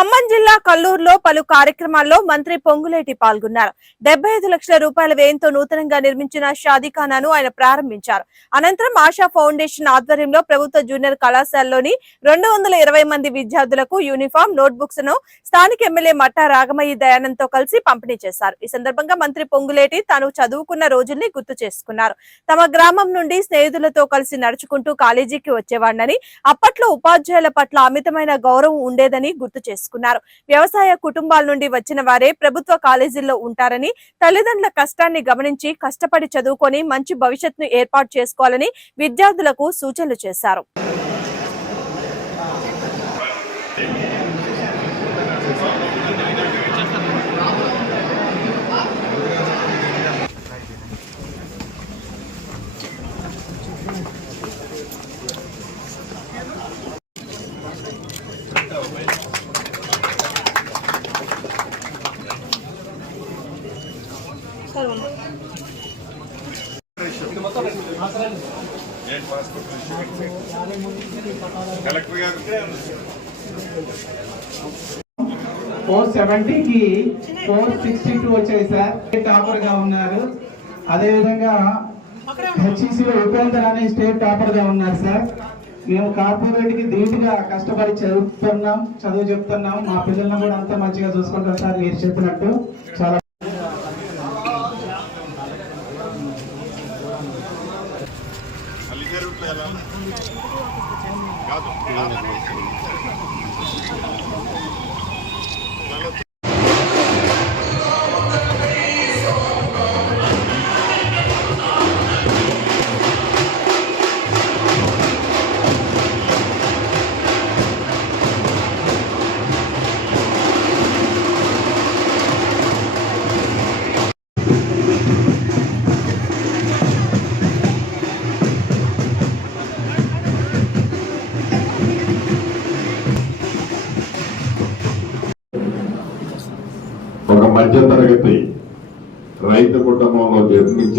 ఖమ్మం జిల్లా కల్లూరులో పలు కార్యక్రమాల్లో మంత్రి పొంగులేటి పాల్గొన్నారు. డెబ్బై ఐదు లక్షల రూపాయల వ్యయంతో నూతనంగా నిర్మించిన షాదీఖానాను ఆయన ప్రారంభించారు. అనంతరం ఆశా ఫౌండేషన్ ఆధ్వర్యంలో ప్రభుత్వ జూనియర్ కళాశాలలోని రెండు వందల ఇరవై మంది విద్యార్థులకు యూనిఫామ్ నోట్బుక్స్ను స్థానిక ఎమ్మెల్యే మట్టా రాగమయ్య దయానంద్తో కలిసి పంపిణీ చేశారు. ఈ సందర్భంగా మంత్రి పొంగులేటి తాను చదువుకున్న రోజుల్ని గుర్తు చేసుకున్నారు. తమ గ్రామం నుండి స్నేహితులతో కలిసి నడుచుకుంటూ కాలేజీకి వచ్చేవాడినని అప్పట్లో ఉపాధ్యాయుల పట్ల అమితమైన గౌరవం ఉండేదని గుర్తు చేసుకున్నారు. వ్యవసాయ కుటుంబాల నుండి వచ్చిన వారే ప్రభుత్వ కాలేజీల్లో ఉంటారని తల్లిదండ్రుల కష్టాన్ని గమనించి కష్టపడి చదువుకొని మంచి భవిష్యత్తును ఏర్పాటు చేసుకోవాలని విద్యార్థులకు సూచనలు చేశారు కలెక్టర్ గారు ఫోర్ సెవెంటీకి ఫోర్ సిక్స్టీ టూ వచ్చాయి సార్. టాపర్గా ఉన్నారు. అదే విధంగా హెచ్ఈసీలో ఉపేందర్ అని స్టేట్ టాపర్గా ఉన్నారు సార్. మేము కార్పొరేట్కి ధీటుగా కష్టపడి చదువుతున్నాం చదువు చెప్తున్నాం. మా పిల్లలను కూడా అంతా మంచిగా చూసుకుంటాం సార్ మీరు చెప్పినట్టు. చాలా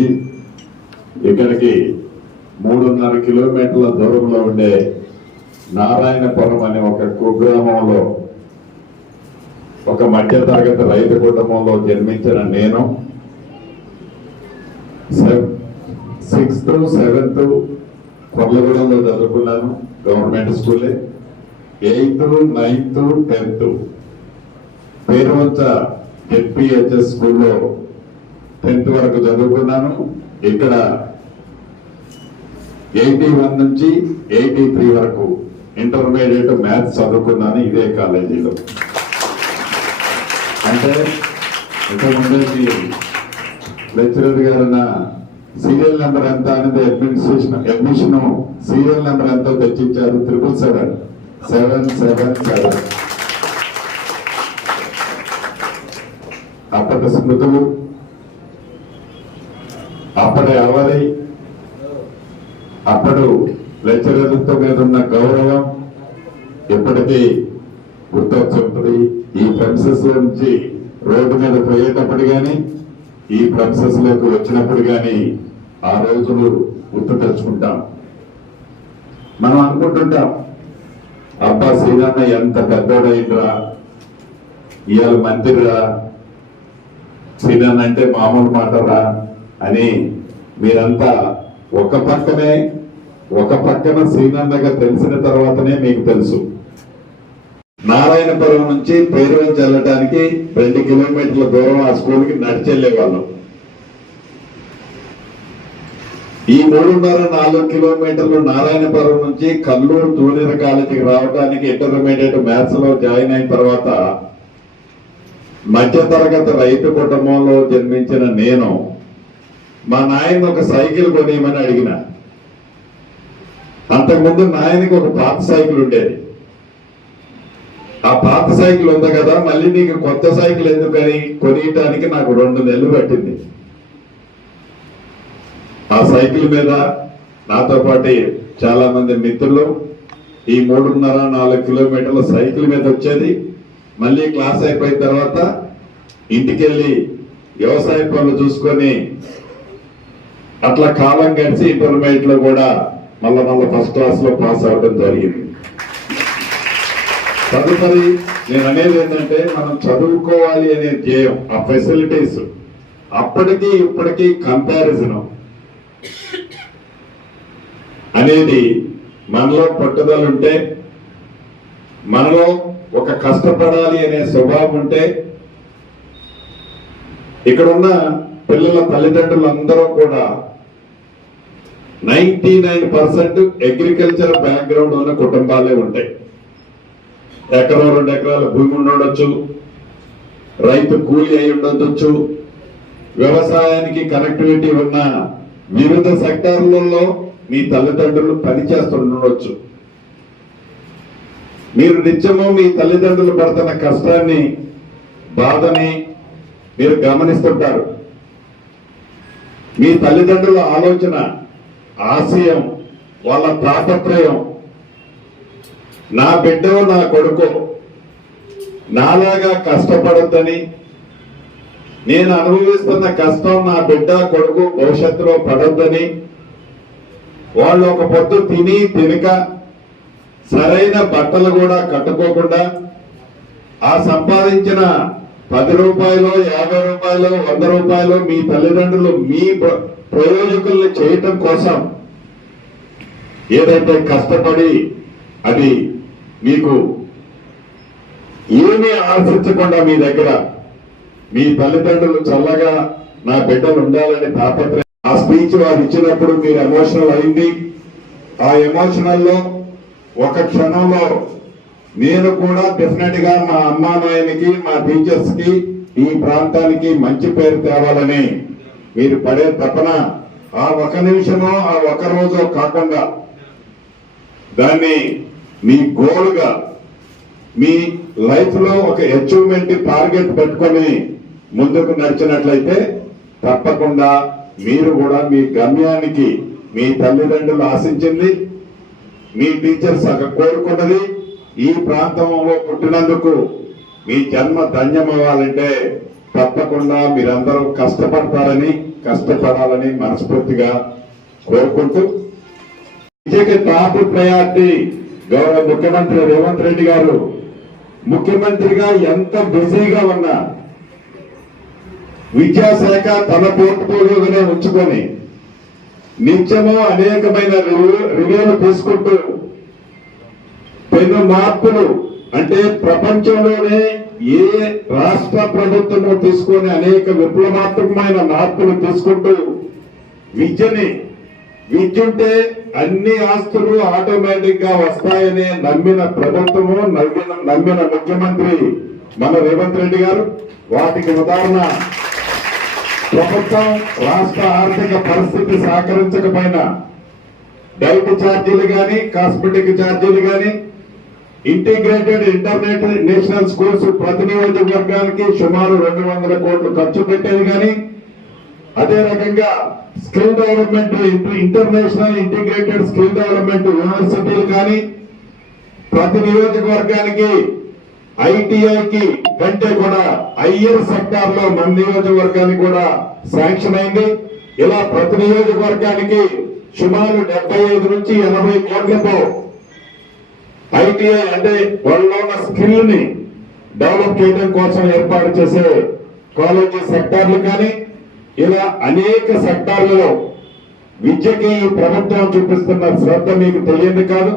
నుంచి ఇక్కడికి మూడున్నర కిలోమీటర్ల దూరంలో ఉండే నారాయణపురం అనే ఒక కుగ్రామంలో ఒక మధ్యతరగతి రైతు కుటుంబంలో జన్మించిన నేను. సిక్స్త్ సెవెంత్ కొర్లగూడెంలో చదువుకున్నాను గవర్నమెంట్ స్కూలే. Eighth ninth tenth. Peruvancha ZPHS స్కూల్లో టెన్త్ వరకు చదువుకున్నాను. ఇక్కడ ఎయిటీ వన్ నుంచి ఎయిటీ త్రీ వరకు ఇంటర్మీడియట్ మ్యాథ్స్ చదువుకున్నాను ఇదే కాలేజీలో. అంటే ఇంతకుముందే లెక్చరర్ గారు నా సీరియల్ నెంబర్ ఎంత అనేది అడ్మినిస్ట్రేషన్ అడ్మిషన్ సీరియల్ నెంబర్ ఎంతో తెచ్చిచ్చారు. Triple seven. Seven seven seven. అప్పటి స్మృతులు అప్పటి అవధి అప్పుడు లెక్చరర్లతో మీద ఉన్న గౌరవం ఎప్పటికీ గుర్తొచ్చుంటుంది. ఈ ప్రెమిసెస్ నుంచి రోడ్డు మీద పోయేటప్పుడు కానీ ఈ ప్రెమిసెస్లోకి వచ్చినప్పుడు కానీ ఆ రోజులు గుర్తు తెచ్చుకుంటాం. మనం అనుకుంటుంటాం అబ్బా శ్రీరామ ఎంత పెద్దోడైందిరా ఇవాళ మంత్రిరా శ్రీరామ్ అంటే మామూలు మాటరా అని మీరంతా ఒక పక్కనే ఒక పక్కన శ్రీనందగా తెలిసిన తర్వాతనే మీకు తెలుసు. నారాయణపురం నుంచి పేరువంచి వెళ్ళటానికి రెండు కిలోమీటర్ల దూరం ఆ స్కూల్కి నడిచెళ్ళేవాళ్ళం. ఈ మూడున్నర నాలుగు కిలోమీటర్లు నారాయణపురం నుంచి కల్లూరు జూనియర్ కాలేజీకి రావడానికి ఇంటర్మీడియట్ మ్యాథ్స్లో జాయిన్ అయిన తర్వాత మధ్యతరగతి రైతు కుటుంబంలో జన్మించిన నేను మా నాయన ఒక సైకిల్ కొనియమని అడిగిన. అంతకుముందు నాయనకి ఒక పాత సైకిల్ ఉండేది. ఆ పాత సైకిల్ ఉంది కదా మళ్ళీ నీకు కొత్త సైకిల్ ఎందుకని కొనియటానికి నాకు రెండు నెలలు పట్టింది. ఆ సైకిల్ మీద నాతో పాటు చాలా మంది మిత్రులు ఈ మూడున్నర నాలుగు కిలోమీటర్ల సైకిల్ మీద వచ్చేది. మళ్ళీ క్లాస్ అయిపోయిన తర్వాత ఇంటికెళ్ళి వ్యవసాయ పనులు చూసుకొని అట్లా కాలం గడిచి ఇంటర్మీడియట్లో కూడా మళ్ళా మళ్ళా ఫస్ట్ క్లాస్లో పాస్ అవ్వడం జరిగింది. తదుపరి నేను అనేది ఏంటంటే మనం చదువుకోవాలి అనే ధ్యేయం ఆ ఫెసిలిటీస్ అప్పటికి ఇప్పటికీ కంపారిజన్ అనేది మనలో పట్టుదల ఉంటే మనలో ఒక కష్టపడాలి అనే స్వభావం ఉంటే ఇక్కడ ఉన్న పిల్లల తల్లిదండ్రులందరూ కూడా ninety nine percent agriculture background ఉన్న కుటుంబాలే ఉంటాయి. ఎకరం రెండు ఎకరాల భూమి ఉండొచ్చు రైతు కూలి అయి ఉండొచ్చు వ్యవసాయానికి కనెక్టివిటీ ఉన్న వివిధ సెక్టార్లలో మీ తల్లిదండ్రులు పనిచేస్తుండొచ్చు మీరు నిత్యము మీ తల్లిదండ్రులు పడుతున్న కష్టాన్ని బాధని మీరు గమనిస్తుంటారు. మీ తల్లిదండ్రుల ఆలోచన ఆశయం వాళ్ళ తాపత్రయం. నా బిడ్డో నా కొడుకు నాలాగా కష్టపడొద్దని నేను అనుభవిస్తున్న కష్టం నా బిడ్డ కొడుకు భవిష్యత్తులో పడొద్దని వాళ్ళు ఒక పొద్దు తిని తినక సరైన బట్టలు కూడా కట్టుకోకుండా ఆ సంపాదించిన పది రూపాయలు యాభై రూపాయలు వంద రూపాయలు మీ తల్లిదండ్రులు మీ ప్రయోజకుల్ని చేయటం కోసం ఏదైతే కష్టపడి అది మీకు ఏమీ ఆశించకుండా మీ దగ్గర మీ తల్లిదండ్రులు చల్లగా నా బిడ్డలు ఉండాలని తాపత్రయం. ఆ స్పీచ్ వారు ఇచ్చినప్పుడు మీరు ఎమోషనల్ అయింది. ఆ ఎమోషనల్లో ఒక క్షణంలో నేను కూడా డెఫినెట్గా మా అమ్మా నాయనకి మా టీచర్స్కి ఈ ప్రాంతానికి మంచి పేరు తేవాలని మీరు పడే తపన ఆ ఒక నిమిషమో ఆ ఒక రోజు కాకుండా దాన్ని మీ గోల్గా మీ లైఫ్లో ఒక అచీవ్మెంట్ టార్గెట్ పెట్టుకొని ముందుకు నడిచినట్లయితే తప్పకుండా మీరు కూడా మీ గమ్యానికి మీ తల్లిదండ్రులు ఆశించింది మీ టీచర్స్ అక్కడ కోరుకున్నది ఈ ప్రాంతంలో పుట్టినందుకు మీ జన్మ ధన్యమవ్వాలంటే తప్పకుండా మీరందరూ కష్టపడతారని కష్టపడాలని మనస్ఫూర్తిగా కోరుకుంటూ విద్యకి టాప్ ప్రయారిటీ గౌరవ ముఖ్యమంత్రి రేవంత్ రెడ్డి గారు. ముఖ్యమంత్రిగా ఎంత బిజీగా ఉన్నా విద్యాశాఖ తన పోర్ట్ఫోలియోగానే ఉంచుకొని నిత్యము అనేకమైన రివ్యూలు తీసుకుంటూ పెను మార్పులు అంటే ప్రపంచంలోనే ఏ రాష్ట్ర ప్రభుత్వము తీసుకొని అనేక విప్లవాత్మకమైన మార్పులు తీసుకుంటూ విద్యని విద్యుంటే అన్ని ఆస్తులు ఆటోమేటిక్గా వస్తాయని నమ్మిన ప్రభుత్వము నమ్మిన నమ్మిన ముఖ్యమంత్రి మన రేవంత్ రెడ్డి గారు. వాటికి ఉదాహరణ ప్రభుత్వం రాష్ట్ర ఆర్థిక పరిస్థితి సహకరించకపోయినా డైట్ ఛార్జీలు కానీ కాస్మెటిక్ ఛార్జీలు కానీ ఇంటిగ్రేటెడ్ ఇంటర్నెట్ నేషనల్ స్కూల్స్ ప్రతి నియోజకవర్గానికి సుమారు రెండు వందల కోట్లు ఖర్చు పెట్టేది కానీ అదే రకంగా skill development international integrated skill development యూనివర్సిటీలు కానీ ప్రతి నియోజకవర్గానికి ఐటీఐకి కంటే కూడా ఐఎర్ సెక్టార్లో మన నియోజకవర్గానికి కూడా శాంక్షన్ అయింది. ఇలా ప్రతి నియోజకవర్గానికి సుమారు డెబ్బై ఐదు నుంచి ఎనభై కోట్లతో ఐటీఐ అంటే వాళ్ళలో ఉన్న స్కిల్ని డెవలప్ చేయడం కోసం ఏర్పాటు చేసే కాలేజీ సెక్టార్లు కానీ ఇలా అనేక సెక్టార్లలో విద్యకి ప్రభుత్వం చూపిస్తున్న శ్రద్ధ మీకు తెలియదు కాదు.